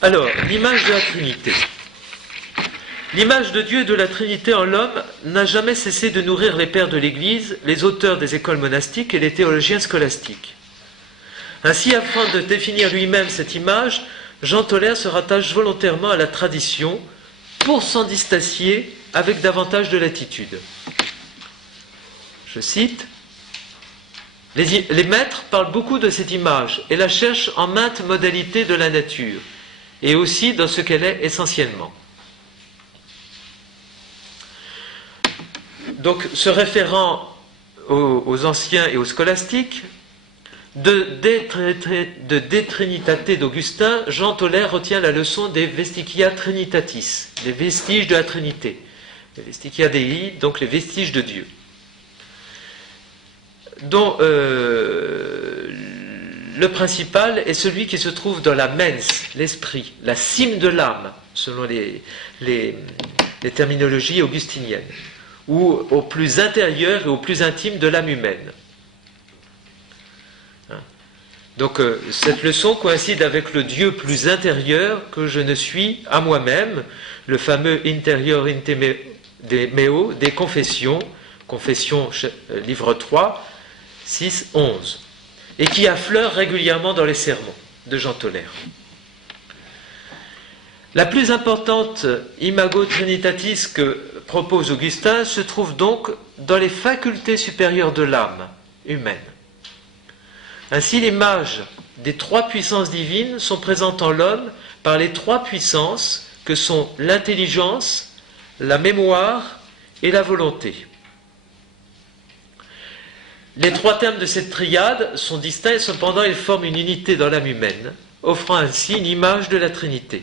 Alors, l'image de la Trinité. L'image de Dieu et de la Trinité en l'homme n'a jamais cessé de nourrir les pères de l'Église, les auteurs des écoles monastiques et les théologiens scolastiques. Ainsi, afin de définir lui-même cette image, Jean Tauler se rattache volontairement à la tradition pour s'en distancier avec davantage de latitude. Je cite, les maîtres parlent beaucoup de cette image et la cherchent en maintes modalités de la nature, et aussi dans ce qu'elle est essentiellement. Donc, se référant aux anciens et aux scolastiques, de Trinitate d'Augustin, Jean Tauler retient la leçon des Vestigia Trinitatis, les vestiges de la Trinité, les Vestigia Dei, donc les vestiges de Dieu, dont le principal est celui qui se trouve dans la mens, l'esprit, la cime de l'âme, selon les terminologies augustiniennes, ou au plus intérieur et au plus intime de l'âme humaine. Donc cette leçon coïncide avec le Dieu plus intérieur que je ne suis à moi-même, le fameux Interior Intemeo des Confessions, Confessions livre 3, 6, 11, et qui affleure régulièrement dans les sermons de Jean Tauler. La plus importante imago trinitatis que propose Augustin se trouve donc dans les facultés supérieures de l'âme humaine. Ainsi, l'image des trois puissances divines sont présentes en l'homme par les trois puissances que sont l'intelligence, la mémoire et la volonté. Les trois termes de cette triade sont distincts et cependant ils forment une unité dans l'âme humaine, offrant ainsi une image de la Trinité.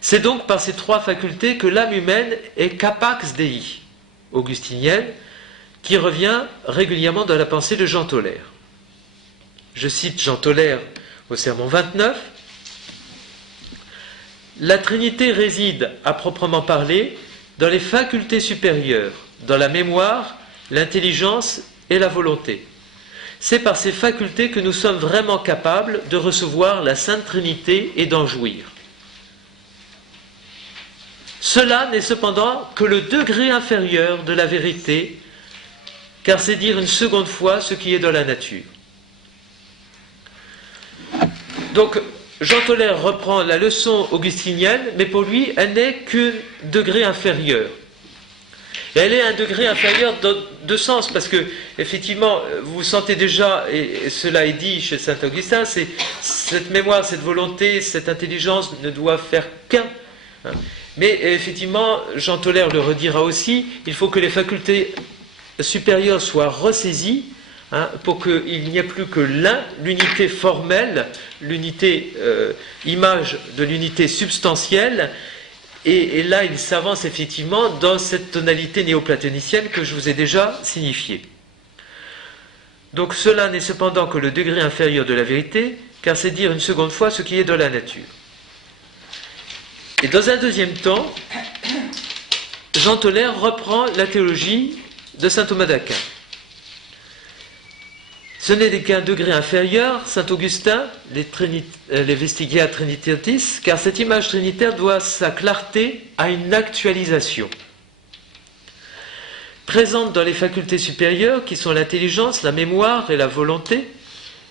C'est donc par ces trois facultés que l'âme humaine est capax Dei, augustinienne, qui revient régulièrement dans la pensée de Jean Tauler. Je cite Jean Tauler au sermon 29. La Trinité réside, à proprement parler, dans les facultés supérieures, dans la mémoire, l'intelligence et la volonté. C'est par ces facultés que nous sommes vraiment capables de recevoir la Sainte Trinité et d'en jouir. Cela n'est cependant que le degré inférieur de la vérité, car c'est dire une seconde fois ce qui est dans la nature. Donc, Jean Tauler reprend la leçon augustinienne, mais pour lui, elle n'est qu'un degré inférieur. Et elle est un degré inférieur dans deux sens, parce que, effectivement, vous sentez déjà, et cela est dit chez saint Augustin, c'est cette mémoire, cette volonté, cette intelligence ne doivent faire qu'un. Mais, effectivement, Jean Tauler le redira aussi, il faut que les facultés supérieure soit ressaisie pour qu'il n'y ait plus que l'unité formelle, l'unité image de l'unité substantielle, et là il s'avance effectivement dans cette tonalité néoplatonicienne que je vous ai déjà signifiée. Donc cela n'est cependant que le degré inférieur de la vérité, car c'est dire une seconde fois ce qui est dans la nature. Et dans un deuxième temps, Jean Tauler reprend la théologie de saint Thomas d'Aquin. Ce n'est qu'un degré inférieur, saint Augustin, les Vestigia Trinitatis, car cette image trinitaire doit sa clarté à une actualisation. Présente dans les facultés supérieures, qui sont l'intelligence, la mémoire et la volonté,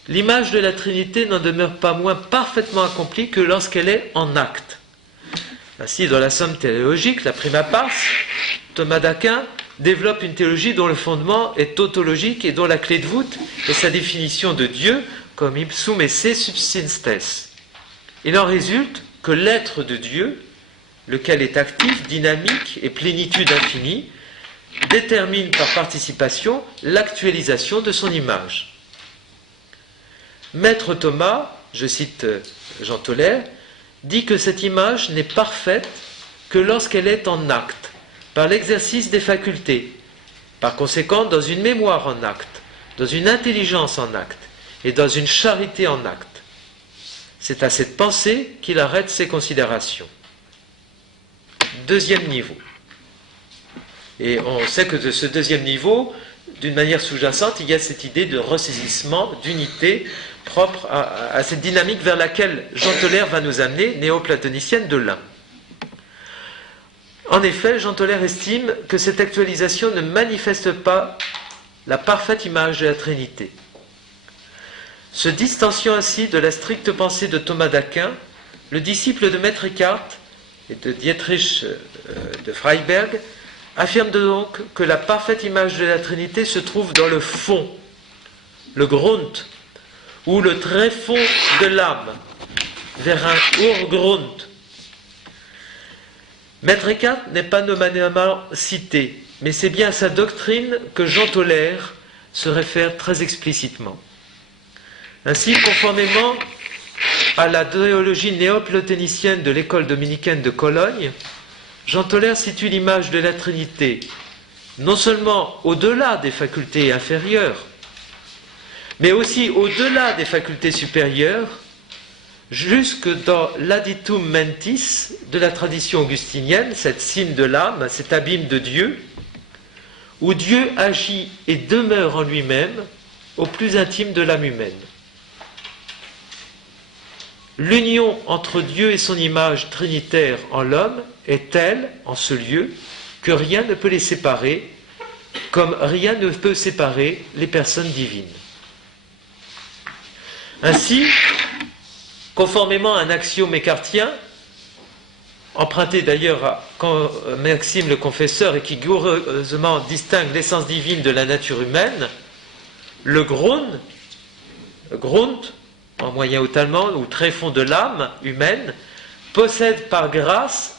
l'image de la Trinité n'en demeure pas moins parfaitement accomplie que lorsqu'elle est en acte. Ainsi, dans la Somme théologique, la prima pars, Thomas d'Aquin développe une théologie dont le fondement est tautologique et dont la clé de voûte est sa définition de Dieu comme ipsum esse subsistes. Il en résulte que l'être de Dieu, lequel est actif, dynamique et plénitude infinie, détermine par participation l'actualisation de son image. Maître Thomas, je cite Jean Tauler, dit que cette image n'est parfaite que lorsqu'elle est en acte, par l'exercice des facultés, par conséquent dans une mémoire en acte, dans une intelligence en acte et dans une charité en acte. C'est à cette pensée qu'il arrête ses considérations. Deuxième niveau. Et on sait que de ce deuxième niveau, d'une manière sous-jacente, il y a cette idée de ressaisissement, d'unité propre à cette dynamique vers laquelle Jean Toller va nous amener, néoplatonicienne de l'un. En effet, Jean Toller estime que cette actualisation ne manifeste pas la parfaite image de la Trinité. Se distanciant ainsi de la stricte pensée de Thomas d'Aquin, le disciple de Maître Eckhart et de Dietrich de Freiberg affirme donc que la parfaite image de la Trinité se trouve dans le fond, le Grund, ou le tréfonds de l'âme, vers un Urgrund. Maître Eckhart n'est pas nommément cité, mais c'est bien à sa doctrine que Jean Toller se réfère très explicitement. Ainsi, conformément à la théologie néoplatonicienne de l'école dominicaine de Cologne, Jean Toller situe l'image de la Trinité non seulement au-delà des facultés inférieures, mais aussi au-delà des facultés supérieures, jusque dans l'aditum mentis de la tradition augustinienne, cette cime de l'âme, cet abîme de Dieu, où Dieu agit et demeure en lui-même au plus intime de l'âme humaine. L'union entre Dieu et son image trinitaire en l'homme est telle, en ce lieu, que rien ne peut les séparer, comme rien ne peut séparer les personnes divines. Ainsi, conformément à un axiome écartien, emprunté d'ailleurs à Maxime le Confesseur et qui rigoureusement distingue l'essence divine de la nature humaine, le Grund, en moyen haut allemand, ou tréfonds de l'âme humaine, possède par grâce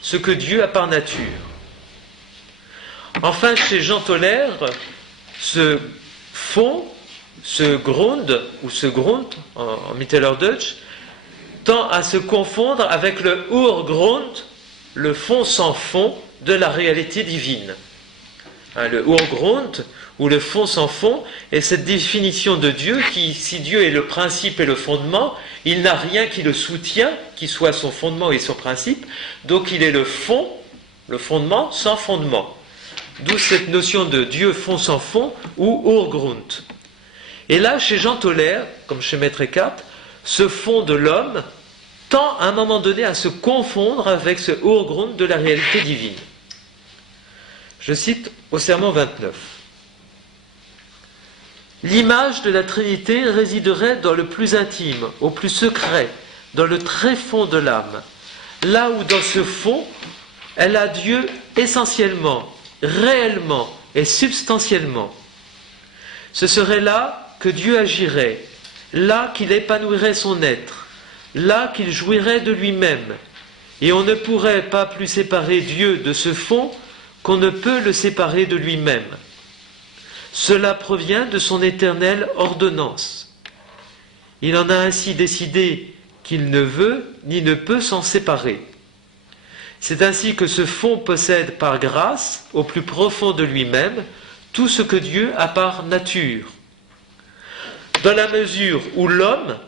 ce que Dieu a par nature. Enfin, chez Jean Toller, ce fond, ce Grund, ou ce Grund, en Mittelhochdeutsch, tend à se confondre avec le Urgrund, le fond sans fond de la réalité divine. Le Urgrund, ou le fond sans fond, est cette définition de Dieu qui, si Dieu est le principe et le fondement, il n'a rien qui le soutient, qui soit son fondement et son principe, donc il est le fond, le fondement sans fondement. D'où cette notion de Dieu fond sans fond, ou Urgrund. Et là, chez Jean Toller, comme chez Maître Eckhart, ce fond de l'homme tend à un moment donné à se confondre avec ce Urgrund de la réalité divine. Je cite au sermon 29. L'image de la Trinité résiderait dans le plus intime, au plus secret, dans le tréfonds de l'âme, là où dans ce fond, elle a Dieu essentiellement, réellement et substantiellement. Ce serait là que Dieu agirait, là qu'il épanouirait son être, là qu'il jouirait de lui-même, et on ne pourrait pas plus séparer Dieu de ce fond qu'on ne peut le séparer de lui-même. Cela provient de son éternelle ordonnance. Il en a ainsi décidé qu'il ne veut ni ne peut s'en séparer. C'est ainsi que ce fond possède par grâce, au plus profond de lui-même, tout ce que Dieu a par nature. Dans la mesure où l'homme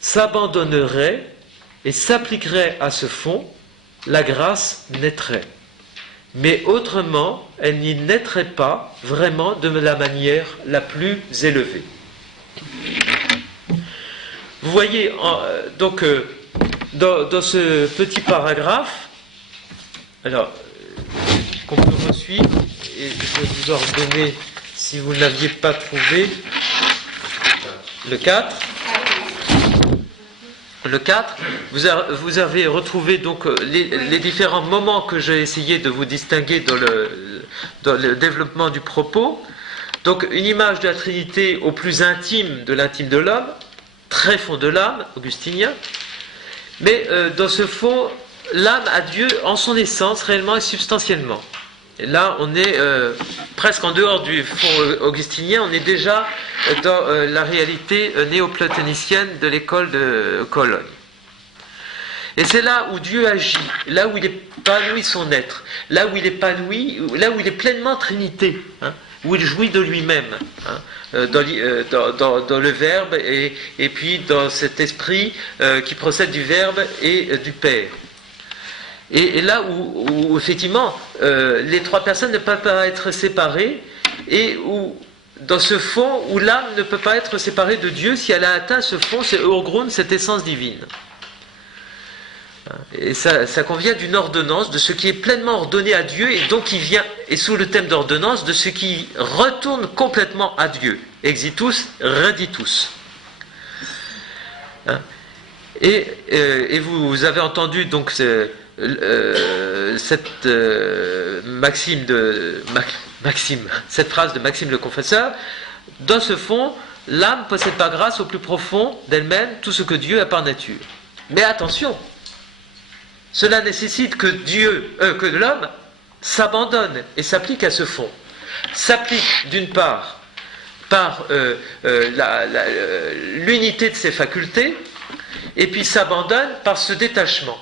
s'abandonnerait et s'appliquerait à ce fond, la grâce naîtrait. Mais autrement, elle n'y naîtrait pas vraiment de la manière la plus élevée. Vous voyez, donc, dans ce petit paragraphe, alors, qu'on peut resuivre, et je vais vous en redonner, si vous ne l'aviez pas trouvé, le 4. Le 4, vous avez retrouvé donc les différents moments que j'ai essayé de vous distinguer dans le développement du propos. Donc une image de la Trinité au plus intime de l'intime de l'homme, très fond de l'âme, augustinien, mais dans ce fond, l'âme a Dieu en son essence, réellement et substantiellement. Et là, on est presque en dehors du fond augustinien, on est déjà dans la réalité néoplatonicienne de l'école de Cologne. Et c'est là où Dieu agit, là où il épanouit son être, là où il épanouit, là où il est pleinement Trinité, où il jouit de lui-même, dans le Verbe et puis dans cet esprit qui procède du Verbe et du Père. Et là où effectivement, les trois personnes ne peuvent pas être séparées et où, dans ce fond où l'âme ne peut pas être séparée de Dieu si elle a atteint ce fond, c'est Urgrund, cette essence divine. Et ça convient d'une ordonnance, de ce qui est pleinement ordonné à Dieu, et donc qui vient, et sous le thème d'ordonnance, de ce qui retourne complètement à Dieu. Exitus, reditus. Et vous avez entendu donc cette cette phrase de Maxime le Confesseur. Dans ce fond, l'âme possède par grâce au plus profond d'elle-même tout ce que Dieu a par nature. Mais attention, cela nécessite que que l'homme s'abandonne et s'applique à ce fond. S'applique d'une part par l'unité de ses facultés, et puis s'abandonne par ce détachement.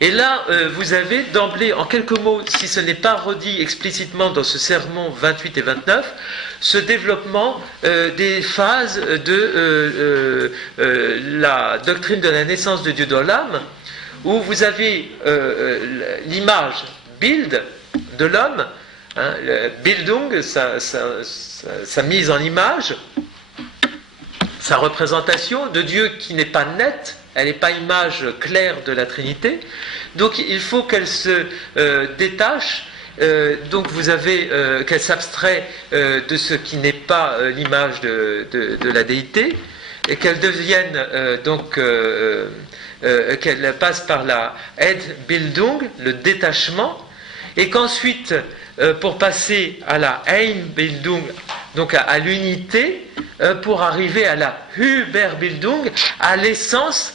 Et là, vous avez d'emblée, en quelques mots, si ce n'est pas redit explicitement dans ce sermon 28 et 29, ce développement des phases de la doctrine de la naissance de Dieu dans l'âme, où vous avez l'image Bild de l'homme, hein, Bildung, sa mise en image, sa représentation de Dieu qui n'est pas nette, elle n'est pas image claire de la Trinité, donc il faut qu'elle se détache, donc vous avez qu'elle s'abstrait de ce qui n'est pas l'image de la déité, et qu'elle devienne qu'elle passe par la Edbildung, le détachement, et qu'ensuite, pour passer à la Einbildung, donc à l'unité, pour arriver à la Überbildung, à l'essence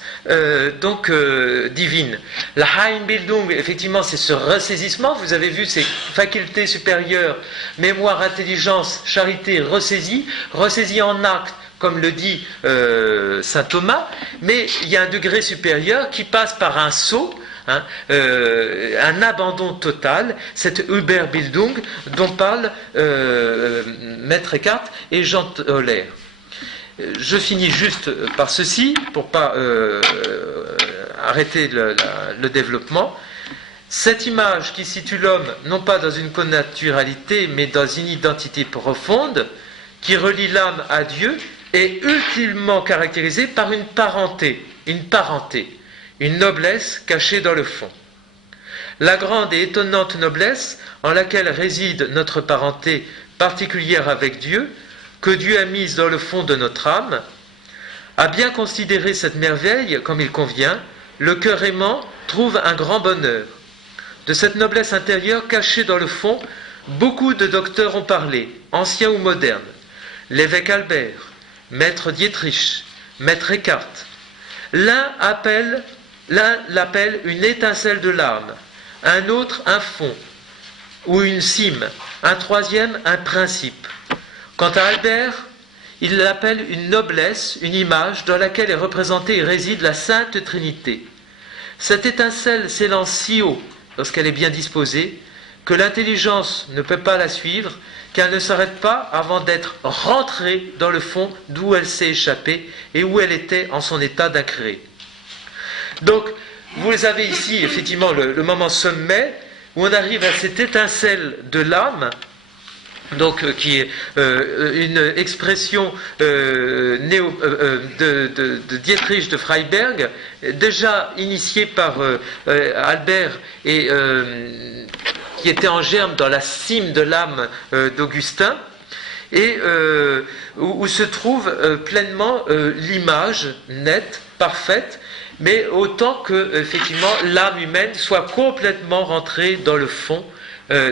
divine. La Einbildung, effectivement, c'est ce ressaisissement. Vous avez vu ces facultés supérieures, mémoire, intelligence, charité, ressaisie en acte, comme le dit saint Thomas, mais il y a un degré supérieur qui passe par un saut, un abandon total, cette Überbildung dont parlent Maître Eckhart et Jean Toller. Je finis juste par ceci, pour ne pas arrêter le développement. Cette image qui situe l'homme non pas dans une connaturalité, mais dans une identité profonde, qui relie l'âme à Dieu, est ultimement caractérisée par une parenté, une noblesse cachée dans le fond. La grande et étonnante noblesse en laquelle réside notre parenté particulière avec Dieu, que Dieu a mise dans le fond de notre âme, à bien considérer cette merveille comme il convient, le cœur aimant trouve un grand bonheur. De cette noblesse intérieure cachée dans le fond, beaucoup de docteurs ont parlé, anciens ou modernes. L'évêque Albert, Maître Dietrich, Maître Eckhart. L'un l'appelle une étincelle de l'âme, un autre un fond, ou une cime, un troisième un principe. Quant à Albert, il l'appelle une noblesse, une image dans laquelle est représentée et réside la Sainte Trinité. Cette étincelle s'élance si haut, lorsqu'elle est bien disposée, que l'intelligence ne peut pas la suivre, qu'elle ne s'arrête pas avant d'être rentrée dans le fond d'où elle s'est échappée et où elle était en son état d'incréé. Donc, vous avez ici effectivement le moment sommet où on arrive à cette étincelle de l'âme, donc qui est une expression de Dietrich de Freiberg, déjà initiée par Albert et qui était en germe dans la cime de l'âme d'Augustin, et où se trouve pleinement l'image nette, parfaite, mais autant que effectivement l'âme humaine soit complètement rentrée dans le fond,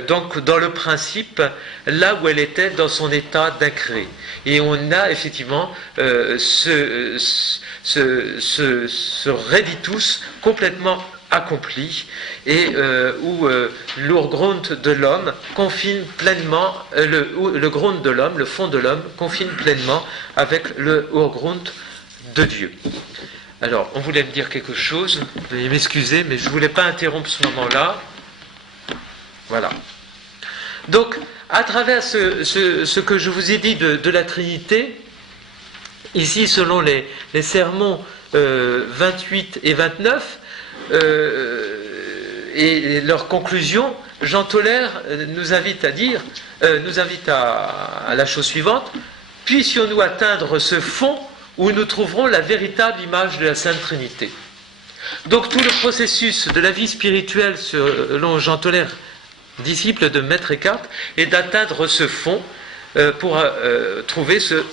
donc dans le principe, là où elle était dans son état d'incréé. Et on a effectivement ce reditus complètement accompli, et où l'Urgrund de l'homme confine pleinement, le Grund de l'homme, le fond de l'homme, confine pleinement avec le Urgrund de Dieu. Alors, on voulait me dire quelque chose, veuillez m'excuser, mais je ne voulais pas interrompre ce moment-là. Voilà. Donc, à travers ce que je vous ai dit de la Trinité, ici, selon les sermons 28 et 29, et leur conclusion, Jean Toller nous invite à la chose suivante: puissions-nous atteindre ce fond où nous trouverons la véritable image de la Sainte Trinité. Donc tout le processus de la vie spirituelle, selon Jean Toller, disciple de Maître Eckhart, est d'atteindre ce fond pour trouver ce...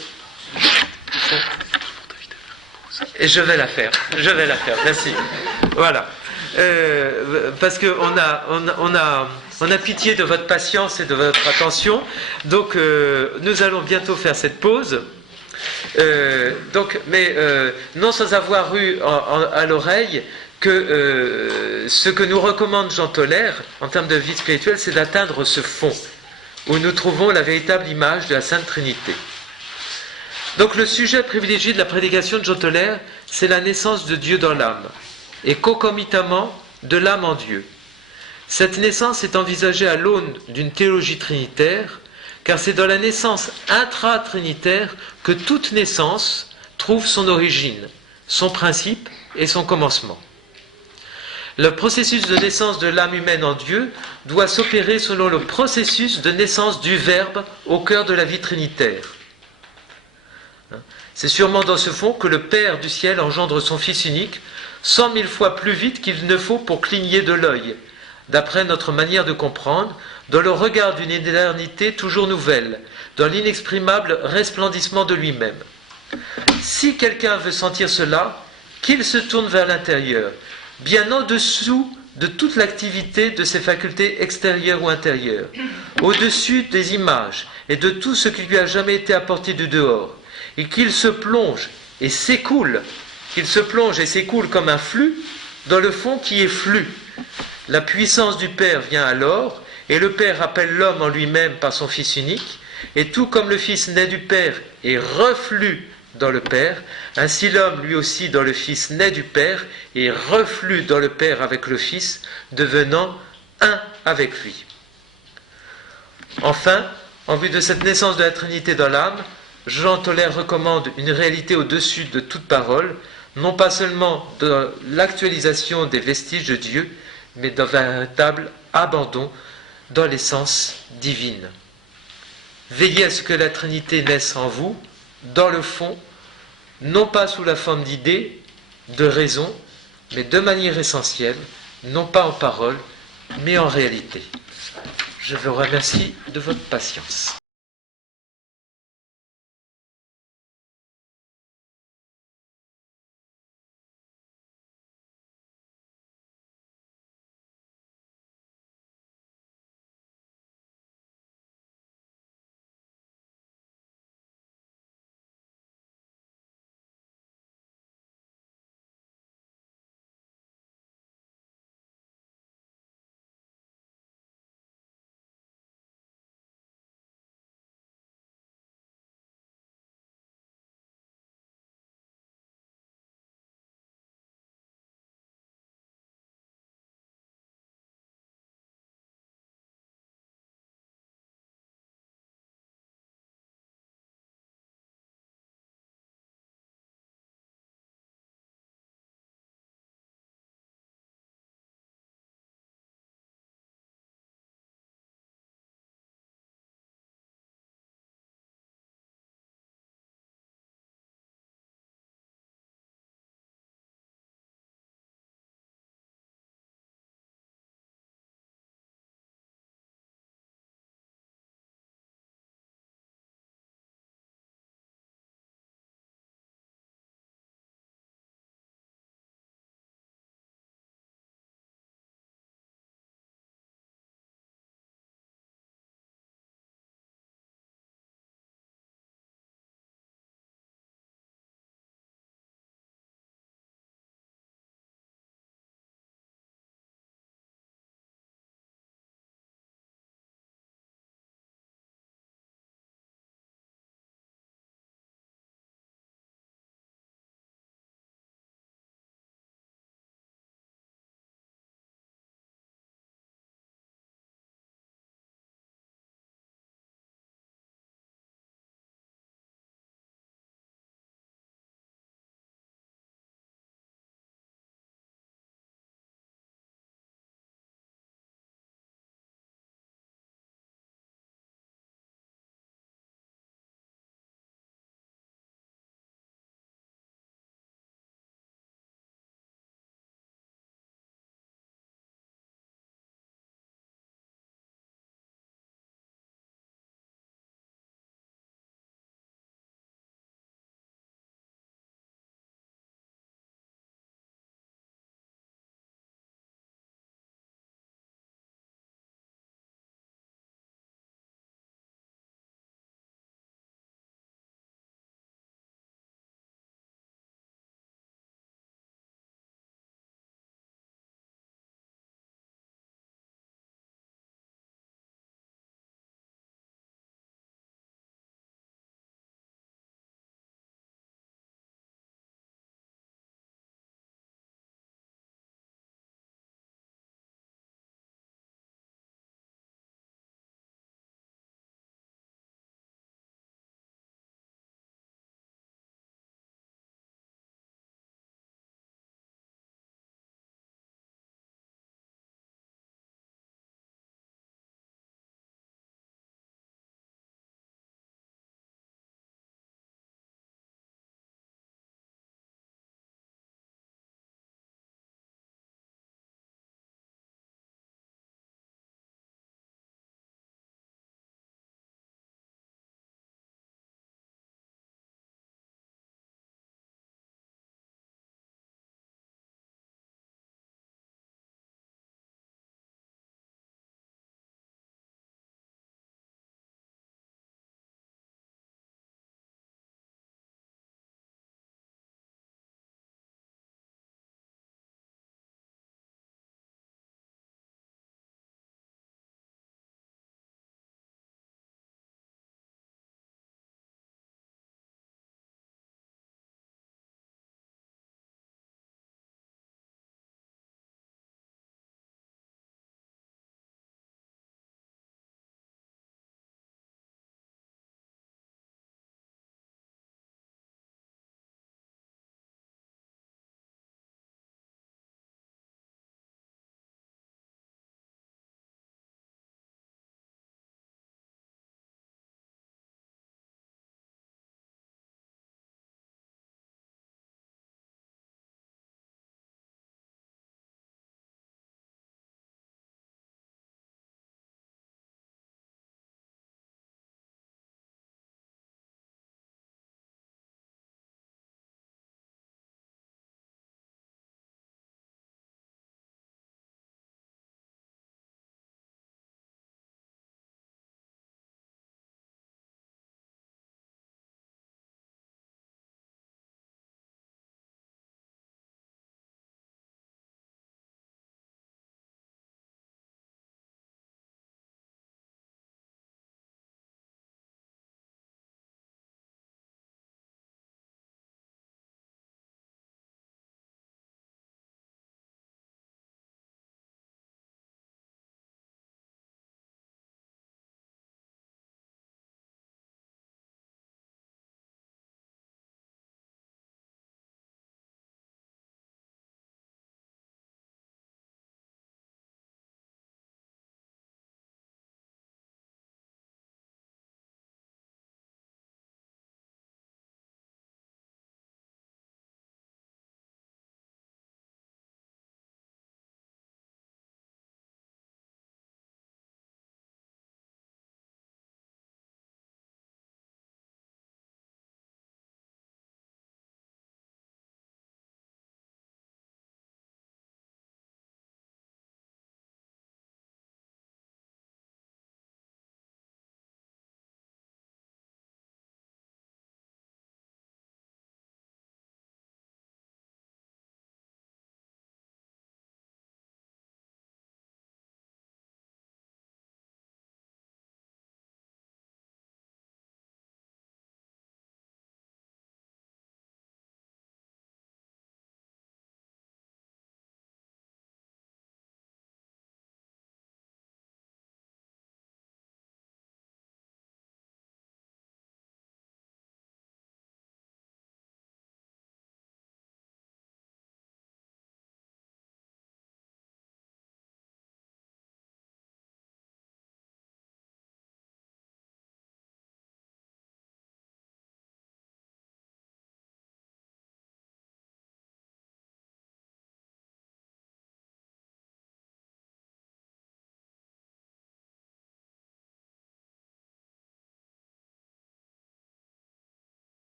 Et je vais la faire, merci. Voilà. Parce qu'on a pitié de votre patience et de votre attention. Donc nous allons bientôt faire cette pause. Non sans avoir eu à l'oreille que ce que nous recommande Jean Toller en termes de vie spirituelle, c'est d'atteindre ce fond où nous trouvons la véritable image de la Sainte Trinité. Donc le sujet privilégié de la prédication de Jean Toller, c'est la naissance de Dieu dans l'âme, et concomitamment de l'âme en Dieu. Cette naissance est envisagée à l'aune d'une théologie trinitaire, car c'est dans la naissance intra-trinitaire que toute naissance trouve son origine, son principe et son commencement. Le processus de naissance de l'âme humaine en Dieu doit s'opérer selon le processus de naissance du Verbe au cœur de la vie trinitaire. C'est sûrement dans ce fond que le Père du ciel engendre son Fils unique 100 000 fois plus vite qu'il ne faut pour cligner de l'œil, d'après notre manière de comprendre, dans le regard d'une éternité toujours nouvelle, dans l'inexprimable resplendissement de lui-même. Si quelqu'un veut sentir cela, qu'il se tourne vers l'intérieur, bien au-dessous de toute l'activité de ses facultés extérieures ou intérieures, au-dessus des images et de tout ce qui lui a jamais été apporté du dehors, et qu'il se plonge et s'écoule comme un flux dans le fond qui est flux. La puissance du Père vient alors, et le Père appelle l'homme en lui-même par son Fils unique, et tout comme le Fils naît du Père et reflue dans le Père, ainsi l'homme lui aussi dans le Fils naît du Père et reflue dans le Père avec le Fils, devenant un avec lui. Enfin, en vue de cette naissance de la Trinité dans l'âme, Jean Toller recommande une réalité au-dessus de toute parole, non pas seulement de l'actualisation des vestiges de Dieu, mais d'un véritable abandon dans l'essence divine. Veillez à ce que la Trinité naisse en vous, dans le fond, non pas sous la forme d'idées, de raisons, mais de manière essentielle, non pas en parole, mais en réalité. Je vous remercie de votre patience.